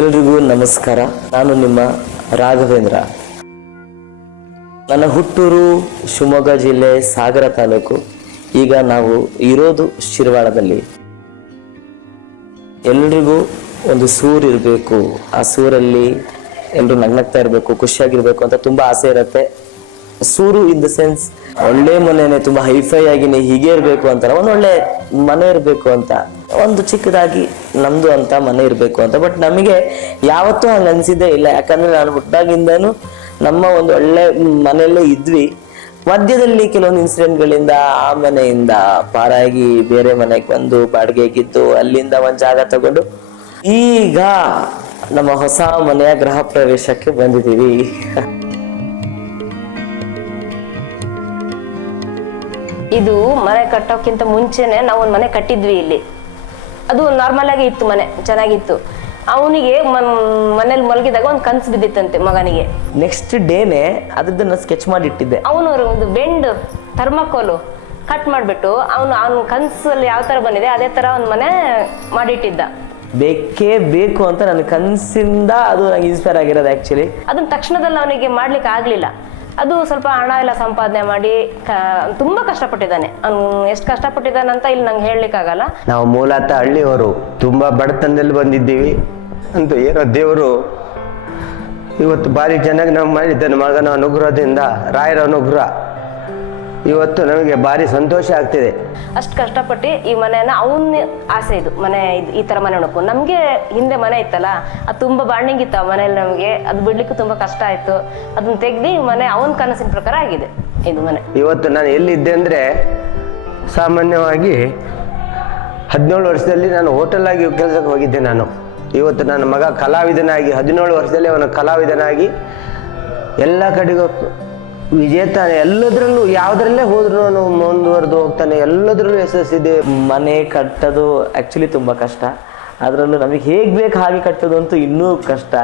ಎಲ್ರಿಗೂ ನಮಸ್ಕಾರ. ನಾನು ನಿಮ್ಮ ರಾಘವೇಂದ್ರ. ನನ್ನ ಹುಟ್ಟೂರು ಶಿವಮೊಗ್ಗ ಜಿಲ್ಲೆ ಸಾಗರ ತಾಲೂಕು. ಈಗ ನಾವು ಇರೋದು ಶಿರವಾಡದಲ್ಲಿ. ಎಲ್ರಿಗೂ ಒಂದು ಸೂರು ಇರಬೇಕು, ಆ ಸೂರಲ್ಲಿ ಎಲ್ಲರೂ ನಗ್ನಗ್ತಾ ಇರಬೇಕು, ಖುಷಿಯಾಗಿರ್ಬೇಕು ಅಂತ ತುಂಬಾ ಆಸೆ ಇರುತ್ತೆ. ಸೂರು ಇನ್ ದ ಸೆನ್ಸ್ ಒಳ್ಳೆ ಮನೆನೇ, ತುಂಬಾ ಹೈಫೈ ಆಗಿನೇ ಹೀಗೆ ಇರಬೇಕು ಅಂತಾರ, ಒಂದು ಒಳ್ಳೆ ಮನೆ ಇರಬೇಕು ಅಂತ, ಒಂದು ಚಿಕ್ಕದಾಗಿ ನಮ್ದು ಅಂತ ಮನೆ ಇರಬೇಕು ಅಂತ. ಬಟ್ ನಮಗೆ ಯಾವತ್ತೂ ಹಂಗ ಅನ್ಸಿದ್ದೇ ಇಲ್ಲ. ಯಾಕಂದ್ರೆ ನಾನು ಹುಟ್ಟಾಗಿಂದನು ನಮ್ಮ ಒಂದು ಒಳ್ಳೆ ಮನೆಯಲ್ಲೇ ಇದ್ವಿ. ಮಧ್ಯದಲ್ಲಿ ಕೆಲವೊಂದು ಇನ್ಸಿಡೆಂಟ್ಗಳಿಂದ ಆ ಮನೆಯಿಂದ ಪಾರಾಗಿ ಬೇರೆ ಮನೆಗೆ ಬಂದು ಬಾಡಿಗೆಗಿದ್ದು ಅಲ್ಲಿಂದ ಒಂದು ಜಾಗ ತಗೊಂಡು ಈಗ ನಮ್ಮ ಹೊಸ ಮನೆಯ ಗೃಹ ಪ್ರವೇಶಕ್ಕೆ ಬಂದಿದ್ದೀವಿ. ಇದು ಮನೆ ಕಟ್ಟೋಕ್ಕಿಂತ ಮುಂಚೆನೆ ನಾವು ಒಂದು ಮನೆ ಕಟ್ಟಿದ್ವಿ ಇಲ್ಲಿ. ಅದು ನಾರ್ಮಲ್ ಆಗಿ ಇತ್ತು, ಮನೆ ಚೆನ್ನಾಗಿತ್ತು. ಅವನಿಗೆ ಮನೇಲಿ ಮಲಗಿದಾಗ ಒಂದು ಕನ್ಸು ಬಿದ್ದಿತ್ತಂತೆ ಮಗನಿಗೆ. ನೆಕ್ಸ್ಟ್ ಡೇನೆ ಅದನ್ನ ಸ್ಕೆಚ್ ಮಾಡಿ ಇಟ್ಟಿದ್ದೆ. ಅವನು ಒಂದು ಬೆಂಡ್ ಥರ್ಮಾಕೋಲು ಕಟ್ ಮಾಡಿಬಿಟ್ಟು ಅವನು ಕನ್ಸಲ್ಲಿ ಯಾವ ತರ ಬಂದಿದೆ ಅದೇ ತರ ಒಂದು ಮನೆ ಮಾಡಿಟ್ಟಿದ್ದ. ಬೇಕೇ ಬೇಕು ಅಂತ ನನ್ನ ಕನಸಿಂದ ಅದು ನಂಗೆ ಇನ್ಸ್ಪೈರ್ ಆಗಿರೋದು ಆಕ್ಚುಲಿ. ಅದನ್ನ ತಕ್ಷಣದಲ್ಲಿ ಅವನಿಗೆ ಮಾಡ್ಲಿಕ್ಕೆ ಆಗ್ಲಿಲ್ಲ. ಅದು ಸ್ವಲ್ಪ ಹಣ ಎಲ್ಲ ಸಂಪಾದನೆ ಮಾಡಿ ತುಂಬಾ ಕಷ್ಟಪಟ್ಟಿದ್ದಾನೆ. ಅವ್ನು ಎಷ್ಟು ಕಷ್ಟಪಟ್ಟಿದ್ದಾನೆ ಅಂತ ಇಲ್ಲಿ ನಂಗೆ ಹೇಳಲಿಕ್ಕೆ ಆಗಲ್ಲ. ನಾವು ಮೂಲತಃ ಹಳ್ಳಿಯವರು, ತುಂಬಾ ಬಡತನದಲ್ಲಿ ಬಂದಿದ್ದೀವಿ. ಅಂತೂ ಏನೋ ದೇವರು ಇವತ್ತು ಭಾರಿ ಚೆನ್ನಾಗಿ ನಾವು ಮಾಡಿದ್ದಾನೆ. ಮಗನ ಅನುಗ್ರಹದಿಂದ, ರಾಯರ ಅನುಗ್ರಹ ಇವತ್ತು ನಮಗೆ ಭಾರಿ ಸಂತೋಷ ಆಗ್ತಿದೆ. ಅಷ್ಟು ಕಷ್ಟಪಟ್ಟು ಈ ಮನೆಯನ್ನ ಅವನ ಆಸೆ ಇದು, ಮನೆ ಈ ತರ ಮನೆ ನೋಡ್ಕೊ. ನಮ್ಗೆ ಹಿಂದೆ ಮನೆ ಇತ್ತಲ್ಲ, ಅದು ತುಂಬಾ ಬಾಂಡಿಂಗ್ ಇತ್ತು ಆ ಮನೇಲಿ. ನಮ್ಗೆ ಅದು ಬಿಡ್ಲಿಕ್ಕೆ ತುಂಬಾ ಕಷ್ಟ ಆಯ್ತು. ಅದನ್ನ ತೆಗ್ದು ಮನೆ ಅವನ ಕನಸಿನ ಪ್ರಕಾರ ಆಗಿದೆ ಇದು ಮನೆ. ಇವತ್ತು ನಾನು ಎಲ್ಲಿದ್ದೆ ಅಂದ್ರೆ, ಸಾಮಾನ್ಯವಾಗಿ 17 ವರ್ಷದಲ್ಲಿ ನಾನು ಹೋಟೆಲ್ ಆಗಿ ಕೆಲಸಕ್ಕೆ ಹೋಗಿದ್ದೆ ನಾನು. ಇವತ್ತು ನನ್ನ ಮಗ ಕಲಾವಿದನಾಗಿ 17 ವರ್ಷದಲ್ಲಿ ಅವನ ಕಲಾವಿದನಾಗಿ ಎಲ್ಲ ಕಡೆಗೂ ವಿಜೇತ. ಎಲ್ಲದರಲ್ಲೂ ಯಾವುದ್ರಲ್ಲೇ ಹೋದ್ರು ಅವನು ಮುಂದುವರೆದು ಹೋಗ್ತಾನೆ. ಎಲ್ಲದರಲ್ಲೂ ಯಶಸ್ಸಿದೆ. ಮನೆ ಕಟ್ಟೋದು ಆಕ್ಚುಲಿ ತುಂಬಾ ಕಷ್ಟ. ಅದರಲ್ಲೂ ನಮಗೆ ಹೇಗ್ ಬೇಕು ಹಾಗೆ ಕಟ್ಟೋದು ಅಂತೂ ಇನ್ನೂ ಕಷ್ಟ.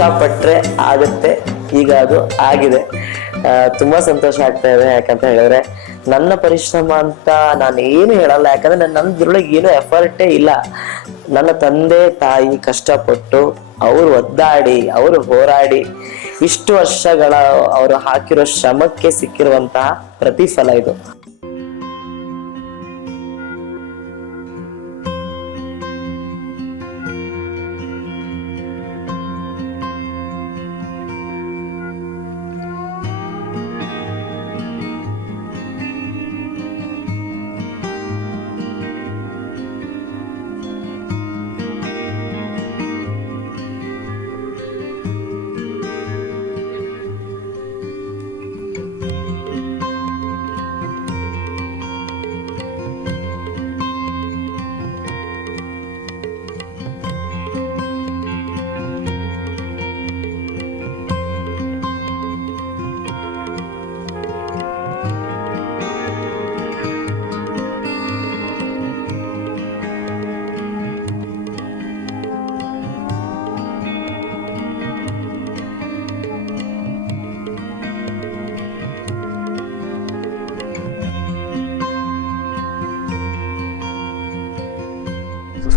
ಕಷ್ಟಪಟ್ರೆ ಆಗತ್ತೆ. ಈಗ ಅದು ಆಗಿದೆ. ತುಂಬಾ ಸಂತೋಷ ಆಗ್ತಾ ಇದೆ. ಯಾಕಂತ ಹೇಳಿದ್ರೆ ನನ್ನ ಪರಿಶ್ರಮ ಅಂತ ನಾನು ಏನು ಹೇಳಲ್ಲ. ಯಾಕಂದ್ರೆ ನನ್ನದ್ರೊಳಗೆ ಏನು ಎಫರ್ಟೇ ಇಲ್ಲ. ನನ್ನ ತಂದೆ ತಾಯಿ ಕಷ್ಟಪಟ್ಟು, ಅವರು ಒದ್ದಾಡಿ, ಅವರು ಹೋರಾಡಿ, ಇಷ್ಟು ವರ್ಷಗಳ ಅವರು ಹಾಕಿರೋ ಶ್ರಮಕ್ಕೆ ಸಿಕ್ಕಿರುವಂತಹ ಪ್ರತಿಫಲ ಇದು.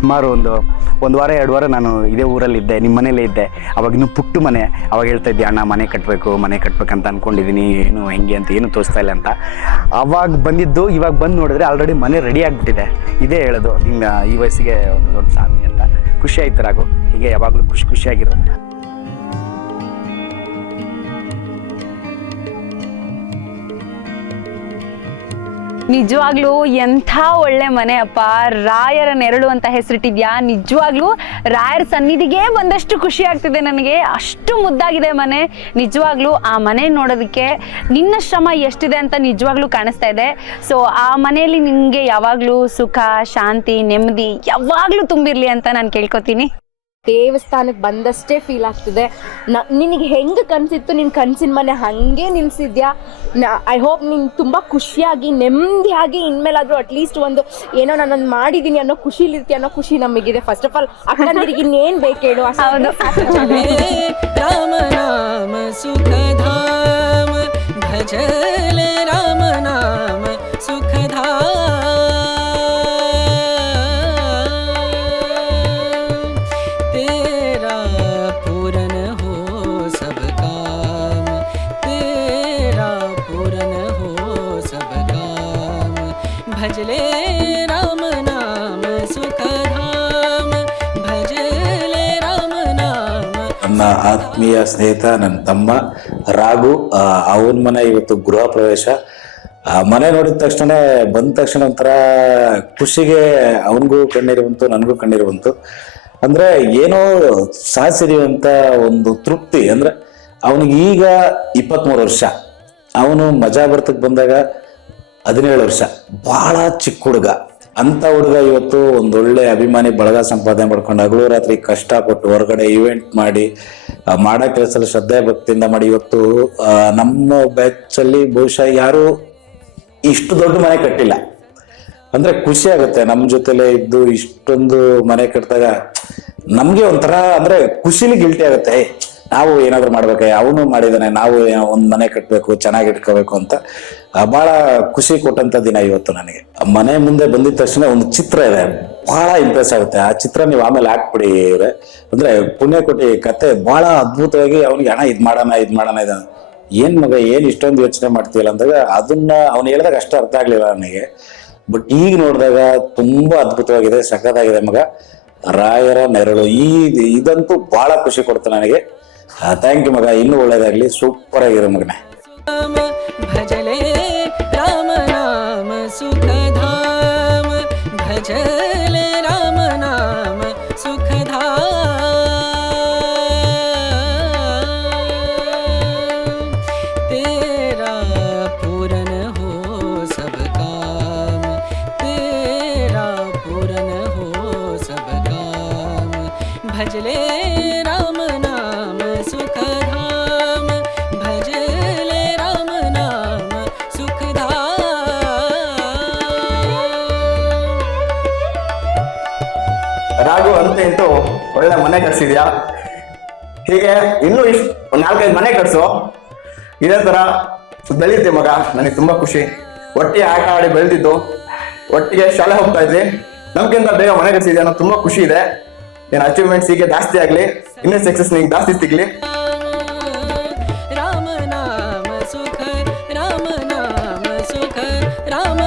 ಸುಮಾರು ಒಂದು ವಾರ 2 ವಾರ ನಾನು ಇದೇ ಊರಲ್ಲಿದ್ದೆ, ನಿಮ್ಮ ಮನೇಲೇ ಇದ್ದೆ. ಅವಾಗ ಇನ್ನೂ ಪುಟ್ಟು ಮನೆ. ಅವಾಗ ಹೇಳ್ತಾ ಇದ್ದೆ, ಅಣ್ಣ ಮನೆ ಕಟ್ಟಬೇಕಂತ ಅಂದ್ಕೊಂಡಿದ್ದೀನಿ, ಏನು ಹೆಂಗೆ ಅಂತ ಏನು ತೋರಿಸ್ತಾ ಇಲ್ಲ ಅಂತ. ಅವಾಗ ಬಂದಿದ್ದು, ಇವಾಗ ಬಂದು ನೋಡಿದ್ರೆ ಆಲ್ರೆಡಿ ಮನೆ ರೆಡಿ ಆಗಿಬಿಟ್ಟಿದೆ. ಇದೇ ಹೇಳೋದು ನಿನ್ನ ಈ ವಯಸ್ಸಿಗೆ ಒಂದು ದೊಡ್ಡ ಸಾಧನೆ ಅಂತ. ಖುಷಿ ಆಯ್ತು ರಾಘು, ಹೀಗೆ ಯಾವಾಗಲೂ ಖುಷಿಯಾಗಿರೋ. ನಿಜವಾಗ್ಲೂ ಎಂಥ ಒಳ್ಳೆ ಮನೆ ಅಪ್ಪ. ರಾಯರ ನೆರಳು ಅಂತ ಹೆಸರಿಟ್ಟಿದ್ಯಾ. ನಿಜವಾಗ್ಲೂ ರಾಯರ ಸನ್ನಿಧಿಗೆ ಬಂದಷ್ಟು ಖುಷಿ ಆಗ್ತಿದೆ ನನಗೆ. ಅಷ್ಟು ಮುದ್ದಾಗಿದೆ ಮನೆ. ನಿಜವಾಗ್ಲೂ ಆ ಮನೆ ನೋಡೋದಕ್ಕೆ ನಿನ್ನ ಶ್ರಮ ಎಷ್ಟಿದೆ ಅಂತ ನಿಜವಾಗ್ಲೂ ಕಾಣಿಸ್ತಾ ಇದೆ. ಸೊ ಆ ಮನೆಯಲ್ಲಿ ನಿನಗೆ ಯಾವಾಗಲೂ ಸುಖ, ಶಾಂತಿ, ನೆಮ್ಮದಿ ಯಾವಾಗಲೂ ತುಂಬಿರಲಿ ಅಂತ ನಾನು ಕೇಳ್ಕೊತೀನಿ. ದೇವಸ್ಥಾನಕ್ಕೆ ಬಂದಷ್ಟೇ ಫೀಲ್ ಆಗ್ತಿದೆ. ನಿನಗೆ ಹೆಂಗೆ ಕನಸಿತ್ತು, ನಿನ್ನ ಕನಸಿನ ಮನೆ ಹಾಗೆ ನಿಲ್ಸಿದ್ಯಾ. ಐ ಹೋಪ್ ನೀನು ತುಂಬ ಖುಷಿಯಾಗಿ ನೆಮ್ಮದಿಯಾಗಿ ಇನ್ಮೇಲಾದರೂ ಅಟ್ಲೀಸ್ಟ್ ಒಂದು ಏನೋ ನಾನೊಂದು ಮಾಡಿದ್ದೀನಿ ಅನ್ನೋ ಖುಷಿಲಿರ್ತೀಯ ಅನ್ನೋ ಖುಷಿ ನಮಗಿದೆ. ಫಸ್ಟ್ ಆಫ್ ಆಲ್ ಅಕ್ಕಂದಿರಿಗೆ ಇನ್ನೇನು ಬೇಕು ಹೇಳು. ರಾಮ ನಾಮ ಸುಖಧಾಮ ಭಜಲೆ ರಾಮ ನಾಮ ಸುಖಧಾಮ ಭಜಲೆ ರಾಮ ನಾಮ ಸುಖಧಾಮ ಭಜಲೆ ರಾಮ ನಾಮ. ನನ್ನ ಆತ್ಮೀಯ ಸ್ನೇಹಿತ, ನನ್ನ ತಮ್ಮ ರಾಘು, ಅವನ ಮನೆ ಇವತ್ತು ಗೃಹ ಪ್ರವೇಶ. ಮನೆ ನೋಡಿದ ತಕ್ಷಣ ಬಂದ ತಕ್ಷಣ ಒಂಥರ ಖುಷಿಗೆ ಅವನಿಗೂ ಕಣ್ಣೀರು ಬಂತು, ನನಗೂ ಕಣ್ಣೀರು ಬಂತು. ಅಂದ್ರೆ ಏನೋ ಸಾಧಿಸಿದೀವಂತ ಒಂದು ತೃಪ್ತಿ. ಅಂದ್ರೆ ಅವನಿಗೆ ಈಗ 23 ವರ್ಷ, ಅವನು ಮಜಾ ಬರ್ತಕ್ಕೆ ಬಂದಾಗ 17 ವರ್ಷ. ಬಹಳ ಚಿಕ್ಕ ಹುಡುಗ. ಅಂತ ಹುಡುಗ ಇವತ್ತು ಒಂದೊಳ್ಳೆ ಅಭಿಮಾನಿ ಬಳಗ ಸಂಪಾದನೆ ಮಾಡ್ಕೊಂಡು ಹಗಲು ರಾತ್ರಿ ಕಷ್ಟಪಟ್ಟು ಹೊರಗಡೆ ಇವೆಂಟ್ ಮಾಡಿ ಮಾಡೋ ಕೆಲಸದಲ್ಲಿ ಶ್ರದ್ಧೆ ಭಕ್ತಿಯಿಂದ ಮಾಡಿ ಇವತ್ತು ನಮ್ಮ ಬ್ಯಾಚಲ್ಲಿ ಬಹುಶಃ ಯಾರು ಇಷ್ಟು ದೊಡ್ಡ ಮನೆ ಕಟ್ಟಿಲ್ಲ. ಅಂದ್ರೆ ಖುಷಿ ಆಗುತ್ತೆ ನಮ್ಮ ಜೊತೆಲೆ ಇದ್ದು ಇಷ್ಟೊಂದು ಮನೆ ಕಟ್ಟಿದಾಗ. ನಮ್ಗೆ ಒಂಥರ ಅಂದ್ರೆ ಖುಷಿಲಿ ಗಿಲ್ಟಿ ಆಗುತ್ತೆ, ನಾವು ಏನಾದ್ರು ಮಾಡ್ಬೇಕು, ಅವನು ಮಾಡಿದಾನೆ, ನಾವು ಒಂದ್ ಮನೆ ಕಟ್ಟಬೇಕು, ಚೆನ್ನಾಗಿ ಇಟ್ಕೋಬೇಕು ಅಂತ. ಬಹಳ ಖುಷಿ ಕೊಟ್ಟಂತ ದಿನ ಇವತ್ತು ನನಗೆ. ಮನೆ ಮುಂದೆ ಬಂದಿದ ತಕ್ಷಣ ಒಂದು ಚಿತ್ರ ಇದೆ, ಬಹಳ ಇಂಪ್ರೆಸ್ ಆಗುತ್ತೆ. ಆ ಚಿತ್ರ ನೀವು ಆಮೇಲೆ ಹಾಕ್ಬಿಡಿ. ಅಂದ್ರೆ ಪುಣ್ಯಕೋಟಿ ಕತೆ ಬಹಳ ಅದ್ಭುತವಾಗಿ ಅವನಿಗೆ ಹಣ ಇದ್ ಮಾಡೋಣ ಇದು ಏನ್ ಮಗ ಏನ್ ಇಷ್ಟೊಂದು ಯೋಚನೆ ಮಾಡ್ತೀಯಲ್ಲ ಅಂದಾಗ ಅದನ್ನ ಅವ್ನು ಹೇಳಿದಾಗ ಅಷ್ಟು ಅರ್ಥ ಆಗ್ಲಿಲ್ಲ ನನಗೆ. ಬಟ್ ಈಗ ನೋಡಿದಾಗ ತುಂಬಾ ಅದ್ಭುತವಾಗಿದೆ, ಸಖತ್ತಾಗಿದೆ ಮಗ. ರಾಯರ ನೆರಳು ಇದಂತೂ ಬಹಳ ಖುಷಿ ಕೊಡ್ತು ನನಗೆ. ಥ್ಯಾಂಕ್ ಯು ಮಗ, ಇನ್ನೂ ಒಳ್ಳೇದಾಗ್ಲಿ, ಸೂಪರ್ ಆಗಿರೋ ಮಗನೇ. ಭಜಲೆ ರಾಮ ನಾಮ ಸುಖಧಾಮ ಭಜಲೆ ರಾಮ ನಾಮ ಸುಖಧಾಮ तेरा पूरन हो सब काम, तेरा पूरन हो सब काम, भजले राम नाम सुखधाम, भजले राम नाम सुखधाम. ರಾಘು ಅಂತ ಇಂತೂ ಒಳ್ಳೆ ಮನೆ ಕಟ್ಸಿದ್ಯಾ. ಹೀಗೆ ಇನ್ನೂ ಒಂದು 4-5 ಮನೆ ಕಟ್ಸು. ಇದೇ ತರ ಬೆಳೀತಿ ಮಗ. ನನಗೆ ತುಂಬಾ ಖುಷಿ. ಒಟ್ಟಿಗೆ ಆಟ ಆಡಿ ಬೆಳೆದಿದ್ದು, ಒಟ್ಟಿಗೆ ಶಾಲೆ ಹೋಗ್ತಾ ಇದ್ವಿ. ನಮ್ಗಿಂತ ಬೇಗ ಮನೆ ಕಟ್ಸಿದ್ಯಾ ಅನ್ನೋ ತುಂಬಾ ಖುಷಿ ಇದೆ. ನಿನ್ನ ಅಚೀವ್ಮೆಂಟ್ಸ್ ಹೀಗೆ ಜಾಸ್ತಿ ಆಗ್ಲಿ, ಇನ್ನೂ ಸಕ್ಸಸ್ ನಿಂಗೆ ಜಾಸ್ತಿ ಸಿಗ್ಲಿ. राम नाम सुख, राम नाम सुख, राम